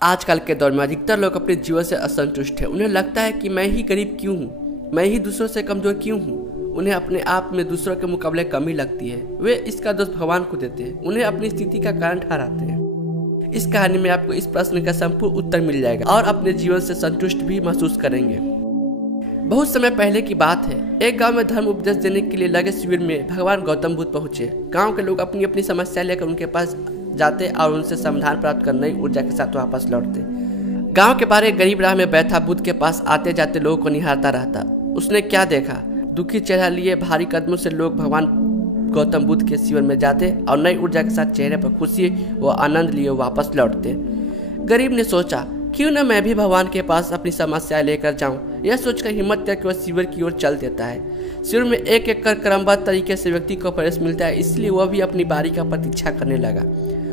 आजकल के दौर में अधिकतर लोग अपने जीवन से असंतुष्ट हैं। उन्हें लगता है कि मैं ही गरीब क्यों हूँ, मैं ही दूसरों से कमजोर क्यों हूँ। उन्हें अपने आप में दूसरों के मुकाबले कमी लगती है। वे इसका दोष भगवान को देते हैं, उन्हें अपनी स्थिति का कारण ठहराते हैं। इस कहानी में आपको इस प्रश्न का संपूर्ण उत्तर मिल जाएगा और अपने जीवन से संतुष्ट भी महसूस करेंगे। बहुत समय पहले की बात है, एक गांव में धर्म उपदेश देने के लिए लगे शिविर में भगवान गौतम बुद्ध पहुंचे। गांव के लोग अपनी अपनी समस्या लेकर उनके पास जाते और उनसे समाधान प्राप्त कर नई ऊर्जा के साथ वापस लौटते। गांव के बाहर एक गरीब राह में बैठा बुद्ध के पास आते जाते लोगों को निहारता रहता। उसने क्या देखा, दुखी चेहरा लिए भारी कदमों से लोग भगवान गौतम बुद्ध के शिविर में जाते और नई ऊर्जा के साथ चेहरे पर खुशी व आनंद लिए वापस लौटते। गरीब ने सोचा, क्यों न मैं भी भगवान के पास अपनी समस्या लेकर जाऊं। यह सोचकर हिम्मत करके वह शिविर की ओर चल देता है। शिविर में एक एक कर क्रमबद्ध तरीके से व्यक्ति को प्रवेश मिलता है, इसलिए वह भी अपनी बारी का प्रतीक्षा करने लगा।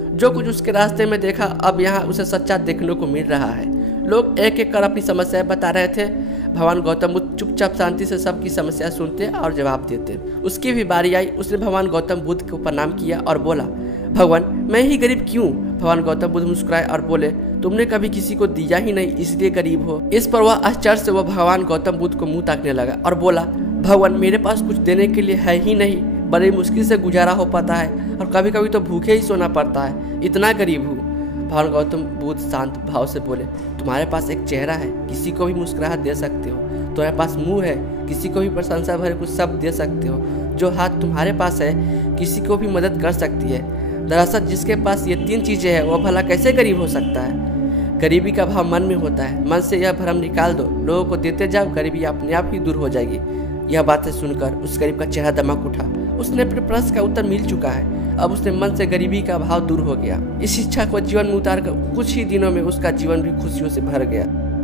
जो कुछ उसके रास्ते में देखा, अब यहाँ उसे सच्चा देखने को मिल रहा है। लोग एक एक कर अपनी समस्याएं बता रहे थे। भगवान गौतम बुद्ध चुपचाप शांति से सबकी समस्या सुनते और जवाब देते। उसकी भी बारी आई। उसने भगवान गौतम बुद्ध को प्रणाम किया और बोला, भगवान मैं ही गरीब क्यों। भगवान गौतम बुद्ध मुस्कुराए और बोले, तुमने कभी किसी को दिया ही नहीं, इसलिए गरीब हो। इस पर वह आश्चर्य से वह भगवान गौतम बुद्ध को मुंह ताकने लगा और बोला, भगवान मेरे पास कुछ देने के लिए है ही नहीं, बड़ी मुश्किल से गुजारा हो पाता है और कभी कभी तो भूखे ही सोना पड़ता है, इतना गरीब हूँ। भगवान गौतम बुद्ध शांत भाव से बोले, तुम्हारे पास एक चेहरा है, किसी को भी मुस्कुराहट दे सकते हो। तुम्हारे पास मुंह है, किसी को भी प्रशंसा भरे कुछ शब्द दे सकते हो। जो हाथ तुम्हारे पास है, किसी को भी मदद कर सकती है। दरअसल जिसके पास ये तीन चीजें हैं, वह भला कैसे गरीब हो सकता है। गरीबी का भाव मन में होता है, मन से यह भ्रम निकाल दो, लोगों को देते जाओ, गरीबी अपने आप ही दूर हो जाएगी। यह बातें सुनकर उस गरीब का चेहरा दमक उठा। उसने अपने प्रश्न का उत्तर मिल चुका है। अब उसने मन से गरीबी का भाव दूर हो गया। इस शिक्षा को जीवन में उतार कर कुछ ही दिनों में उसका जीवन भी खुशियों से भर गया।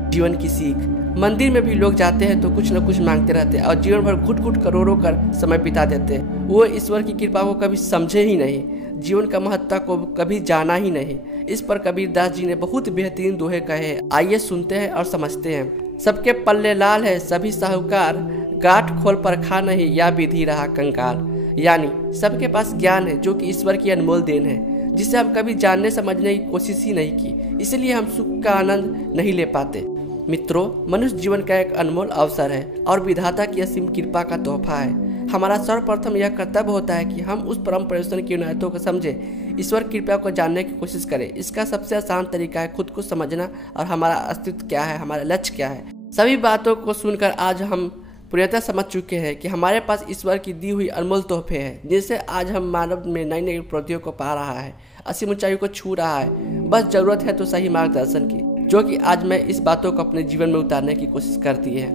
जीवन की सीख, मंदिर में भी लोग जाते हैं तो कुछ न कुछ मांगते रहते हैं और जीवन भर घुट घुट करोड़ों कर समय बिता देते हैं। वो ईश्वर की कृपा को कभी समझे ही नहीं, जीवन का महत्ता को कभी जाना ही नहीं। इस पर कबीरदास जी ने बहुत बेहतरीन दोहे कहे हैं। आइए सुनते हैं और समझते हैं। सबके पल्ले लाल है सभी साहूकार, गांठ खोल पर खा नहीं या विधि रहा कंकाल। यानी सबके पास ज्ञान है जो कि ईश्वर की अनमोल देन है, जिसे हम कभी जानने समझने की कोशिश ही नहीं की, इसलिए हम सुख का आनंद नहीं ले पाते। मित्रों, मनुष्य जीवन का एक अनमोल अवसर है और विधाता की असीम कृपा का तोहफा है। हमारा सर्वप्रथम यह कर्तव्य होता है कि हम उस परम परमेश्वर की इनायतों को समझे, ईश्वर कृपा को जानने की कोशिश करें। इसका सबसे आसान तरीका है खुद को समझना और हमारा अस्तित्व क्या है, हमारा लक्ष्य क्या है। सभी बातों को सुनकर आज हम पूर्णतः समझ चुके हैं कि हमारे पास ईश्वर की दी हुई अनमोल तोहफे हैं, जिनसे आज हम मानव में नई नई उपलब्धियों को पा रहा है, असीम ऊंचाइयों को छू रहा है। बस जरूरत है तो सही मार्गदर्शन की, जो कि आज मैं इस बातों को अपने जीवन में उतारने की कोशिश करती है।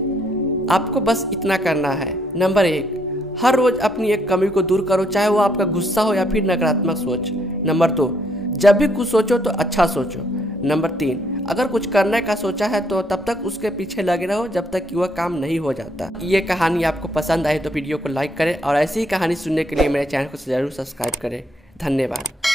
आपको बस इतना करना है। नंबर 1, हर रोज अपनी एक कमी को दूर करो, चाहे वो आपका गुस्सा हो या फिर नकारात्मक सोच। नंबर 2, जब भी कुछ सोचो तो अच्छा सोचो। नंबर 3, अगर कुछ करने का सोचा है तो तब तक उसके पीछे लगे रहो जब तक कि वह काम नहीं हो जाता। ये कहानी आपको पसंद आई तो वीडियो को लाइक करें और ऐसी ही कहानी सुनने के लिए मेरे चैनल को जरूर सब्सक्राइब करें। धन्यवाद।